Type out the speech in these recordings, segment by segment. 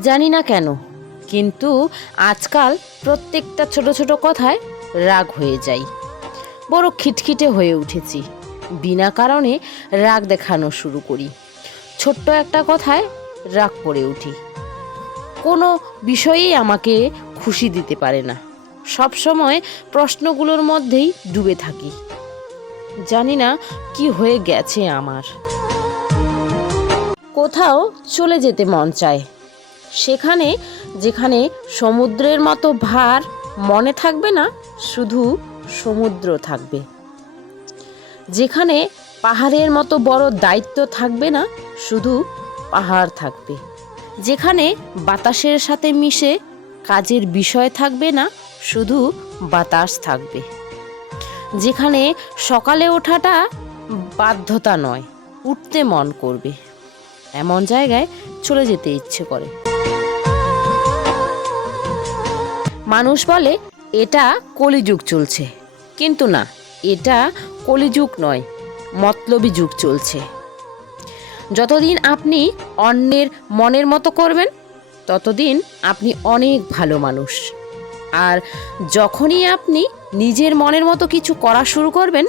জানি না কেন, কিন্তু আজকাল প্রত্যেকটা ছোট ছোট কথায় রাগ হয়ে যাই। বড় খিটখিটে হয়ে উঠেছি। বিনা কারণে রাগ দেখানো শুরু করি। ছোট্ট একটা কথায় রাগ করে উঠি। কোনো বিষয়েই আমাকে খুশি দিতে পারে না। সব সময় প্রশ্নগুলোর মধ্যেই ডুবে থাকি। জানি না কি হয়ে গেছে আমার। কোথাও চলে যেতে মন চায়। সেখানে, যেখানে সমুদ্রের মতো ভার মনে থাকবে না, শুধু সমুদ্র থাকবে। যেখানে পাহাড়ের মতো বড় দায়িত্ব থাকবে না, শুধু পাহাড় থাকবে। যেখানে বাতাসের সাথে মিশে কাজের বিষয় থাকবে না, শুধু বাতাস থাকবে। যেখানে সকালে ওঠাটা বাধ্যতা নয়, উঠতে মন করবে। এমন জায়গায় চলে যেতে ইচ্ছে করে। মানুষ বলে, এটা কলিযুগ চলছে। কিন্তু না, এটা কলিযুগ নয়, মতলবী যুগ চলছে। যতদিন আপনি অন্যের মনের মতো করবেন, ততদিন আপনি অনেক ভালো মানুষ। আর যখনই আপনি নিজের মনের মতো কিছু করা শুরু করবেন,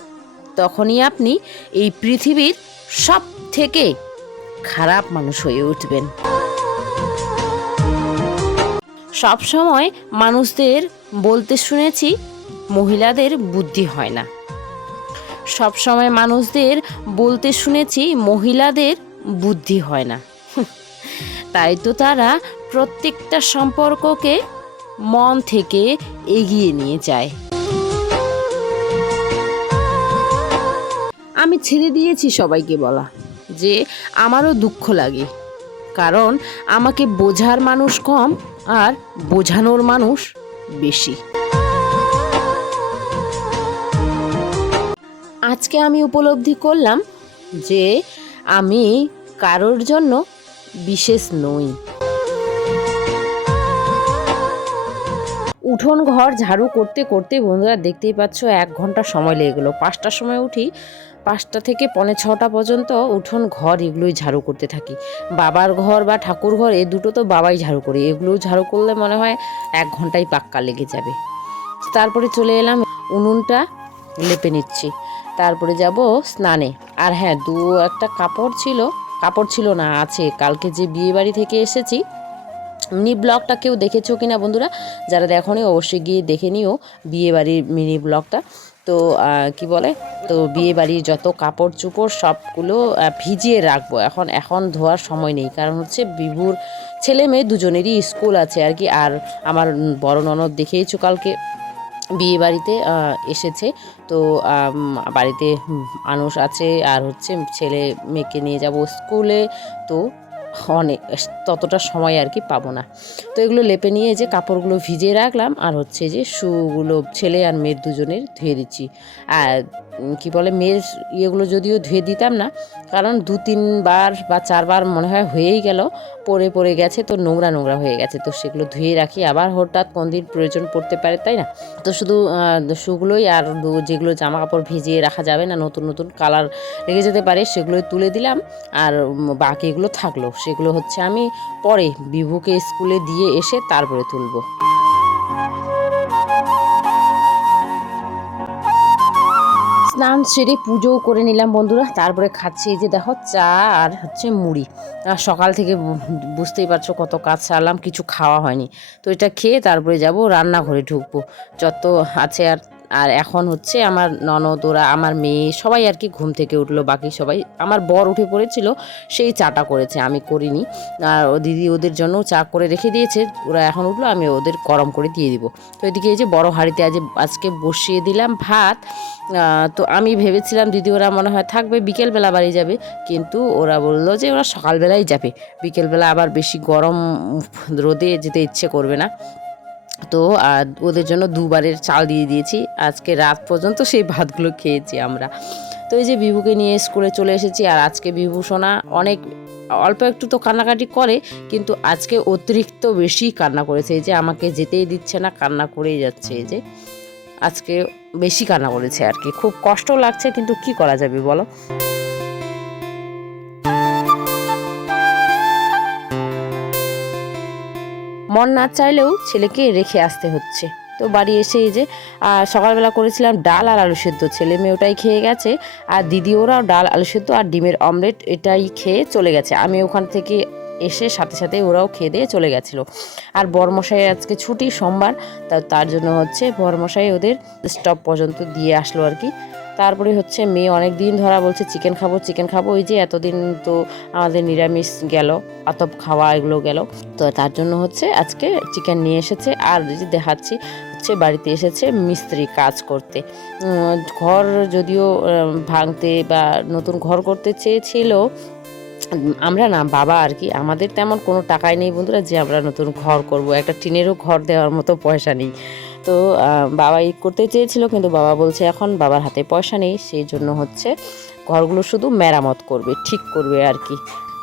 তখনই আপনি এই পৃথিবীর সব থেকে খারাপ মানুষ হয়ে উঠবেন। সব সময় মানুষদের বলতে শুনেছি, মহিলাদের বুদ্ধি হয় না। সব সময় মানুষদের বলতে শুনেছি, মহিলাদের বুদ্ধি হয় না। তাই তো তারা প্রত্যেকটা সম্পর্ককে মন থেকে এগিয়ে নিয়ে যায়। আমি ছেড়ে দিয়েছি সবাইকে বলা যে, আমারও দুঃখ লাগে। কারণ আমাকে বোঝার মানুষ কম আর বোঝানোর মানুষ বেশি। আজকে আমি উপলব্ধি করলাম যে আমি কারোর জন্য বিশেষ নই। উঠোন ঘর ঝাড়ু করতে করতে বন্ধুরা দেখতেই পাচ্ছ এক ঘণ্টা সময় লেগে গেলো। পাঁচটার সময় উঠি পাঁচটা থেকে পৌনে ছটা পর্যন্ত উঠোন, ঘর এগুলোই ঝাড়ু করতে থাকি। বাবার ঘর বা ঠাকুর ঘর, এ দুটো তো বাবাই ঝাড়ু করে। এগুলো ঝাড়ু করলে মনে হয় এক ঘন্টায় পাক্কা লেগে যাবে। তারপরে চলে এলাম, উনুনটা লেপে নিচ্ছি। তারপরে যাব স্নানে। আর হ্যাঁ দু একটা কাপড় ছিল কাপড় ছিল না, আছে। কালকে যে বিয়ে বাড়ি থেকে এসেছি, মিনি ব্লগটা কেউ দেখেছ কিনা বন্ধুরা, যারা দেখোনি অবশ্যই গিয়ে দেখে নিও বিয়ে বাড়ির মিনি ব্লগটা। তো কি বলে? তো বিয়ে বাড়ির যত কাপড় চোপড় সবগুলো ভিজিয়ে রাখব। এখন এখন ধোয়ার সময় নেই। কারণ হচ্ছে বিভুর ছেলে মেয়ে দুজনেরই স্কুল আছে আর কি। আর আমার বড় ননদ দেখেইছো কালকে বিয়ে বাড়িতে এসেছে। তো বাড়িতে মানুষ আছে। আর হচ্ছে ছেলে মেয়েকে নিয়ে যাব স্কুলে। তো অনেক ততটা সময় আর কি পাবো না। তো এগুলো লেপে নিয়ে যে কাপড়গুলো ভিজিয়ে রাখলাম, আর হচ্ছে যে শুগুলো ছেলে আর মেয়ের দুজনের ধুয়ে দিচ্ছি। আর কি বলে, মেয়ের ইয়েগুলো যদিও ধুয়ে দিতাম না, কারণ দু তিনবার বা চারবার মনে হয় হয়েই গেল পরে পরে গেছে, তো নোংরা নোংরা হয়ে গেছে, তো সেগুলো ধুয়ে রাখি, আবার হঠাৎ কোন দিন প্রয়োজন পড়তে পারে, তাই না? তো শুধু শুগুলোই আর যেগুলো জামা কাপড় ভিজিয়ে রাখা যাবে না, নতুন নতুন কালার লেগে যেতে পারে, সেগুলোই তুলে দিলাম, আর বাকিগুলো থাকল, সেগুলো হচ্ছে আমি পরে বিভুকে স্কুলে দিয়ে এসে তারপরে তুলবো। স্নান সেরে পুজোও করে নিলাম বন্ধুরা। তারপরে খাচ্ছি এই যে দেখো চা আর হচ্ছে মুড়ি। আর সকাল থেকে বুঝতেই পারছ কত কাজ সারলাম, কিছু খাওয়া হয়নি। তো এটা খেয়ে তারপরে যাব, রান্নাঘরে ঢুকবো। যত আছে আর আর এখন হচ্ছে আমার ননদ, ওরা আমার মেয়ে, সবাই আর কি ঘুম থেকে উঠল, বাকি সবাই। আমার বর উঠে পড়েছিল, সেই চাটা করেছে, আমি করিনি। আর ও দিদি ওদের জন্য চা করে রেখে দিয়েছে, ওরা এখন উঠল, আমি ওদের গরম করে দিয়ে দিব। তো এদিকে এই যে বড় হাঁড়িতে আজ, আজকে বসিয়ে দিলাম ভাত তো আমি ভেবেছিলাম দিদি ওরা মনে হয় থাকবে, বিকেলবেলা বাড়ি যাবে, কিন্তু ওরা বলল যে ওরা সকালবেলাই যাবে। বিকেলবেলা আবার বেশি গরম রোদে যেতে ইচ্ছে করবে না। তো, আর ওদের জন্য দুবারের চাল দিয়ে দিয়েছি। আজকে রাত পর্যন্ত সেই ভাতগুলো খেয়েছি আমরা। তো এই যে বিভুকে নিয়ে স্কুলে চলে এসেছি, আর আজকে বিভু সোনা অনেক, অল্প একটু তো কান্নাকাটি করে, কিন্তু আজকে অতিরিক্ত বেশি কান্না করেছে। এই যে আমাকে যেতেই দিচ্ছে না, কান্না করেই যাচ্ছে। এই যে আজকে বেশি কান্না করেছে আর কি। খুব কষ্ট লাগছে, কিন্তু কি করা যাবে বলো? মন না চাইলেও ছেলেকে রেখে আসতে হচ্ছে। তো বাড়ি এসে এই যে সকালবেলা করেছিলাম ডাল আর আলু সেদ্ধ। ছেলে মেয়ে ওটাই খেয়ে গেছে আর দিদি ওরাও ডাল, আলু সেদ্ধ আর ডিমের অমলেট এটাই খেয়ে চলে গেছে। আমি ওখান থেকে এসে সাথে সাথে ওরাও খেয়ে দিয়ে চলে গেছিল। আর বরমশাই আজকে ছুটি, সোমবার। তার জন্য হচ্ছে বরমশাই ওদের স্টপ পর্যন্ত দিয়ে আসলো আর কি। তারপরে হচ্ছে মেয়ে অনেক দিন ধরা বলছে, চিকেন খাব চিকেন খাব। ওই যে এতদিন তো আমাদের নিরামিষ গেল, আতপ খাওয়া এগুলো গেল। তো তার জন্য হচ্ছে আজকে চিকেন নিয়ে এসেছে। আর এই যে দেখাচ্ছি, হচ্ছে বাড়িতে এসেছে মিস্ত্রি কাজ করতে। ঘর যদিও ভাঙতে বা নতুন ঘর করতে চেয়েছিল, আমরা না, বাবা আর কি, আমাদের তেমন কোনো টাকাই নেই বন্ধুরা, যে আমরা নতুন ঘর করব। একটা টিনেরও ঘর দেওয়ার মতো পয়সা নেই। তো বাবা করতে চেয়েছিল, কিন্তু বাবা বলছে এখন বাবার হাতে পয়সা নেই সেই জন্য হচ্ছে ঘরগুলো শুধু মেরামত করবে, ঠিক করবে আর কি।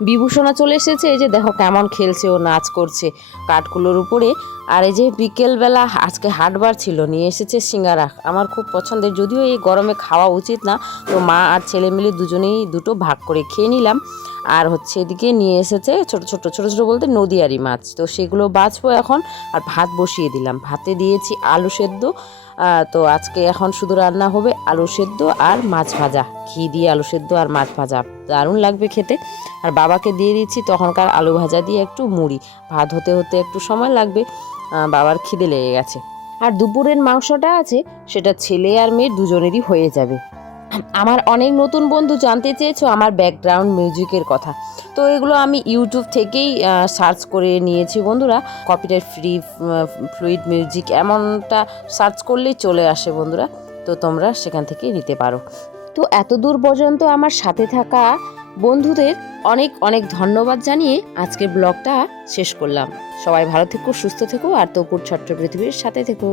বিভূষণা চলে এসেছে, এই যে দেখো কেমন খেলছে, ও নাচ করছে কাঠগুলোর উপরে। আর এই যে বিকেলবেলা আজকে হাটবার ছিল, নিয়ে এসেছে সিঙ্গারা। আমার খুব পছন্দের, যদিও এই গরমে খাওয়া উচিত না, তো মা আর ছেলে মিলে দুজনেই দুটো ভাগ করে খেয়ে নিলাম। আর হচ্ছে এদিকে নিয়ে এসেছে ছোট ছোট ছোট ছোট বলতে নদীয়ারি মাছ। তো সেগুলো বাছবো এখন আর ভাত বসিয়ে দিলাম। ভাতে দিয়েছি আলু সেদ্ধ। তো আজকে এখন শুধু রান্না হবে আলু সেদ্ধ আর মাছ ভাজা। ঘি দিয়ে আলু সেদ্ধ আর মাছ ভাজা। দারুণ লাগবে খেতে। আর বাবাকে দিয়ে দিচ্ছি তখনকার আলু ভাজা দিয়ে একটু মুড়ি। ভাত হতে হতে একটু সময় লাগবে। বাবার খিদে লেগে গেছে। আর দুপুরের মাংসটা আছে, সেটা ছেলে আর মেয়ে দুজনেরই হয়ে যাবে। আমার অনেক নতুন বন্ধু জানতে চেয়েছো আমার ব্যাকগ্রাউন্ড মিউজিকের কথা। তো এগুলো আমি ইউটিউব থেকেই সার্চ করে নিয়েছি বন্ধুরা। কপিরাইট ফ্রি ফ্লুইড মিউজিক এমনটা সার্চ করলেই চলে আসে বন্ধুরা। তো তোমরা সেখান থেকে নিতে পারো। তো এত দূর পর্যন্ত আমার সাথে থাকা বন্ধুদের অনেক অনেক ধন্যবাদ জানিয়ে আজকের ব্লগটা শেষ করলাম। সবাই ভালো থেকো, সুস্থ থেকো, আর তপুর ছোট্ট পৃথিবীর সাথে থেকো।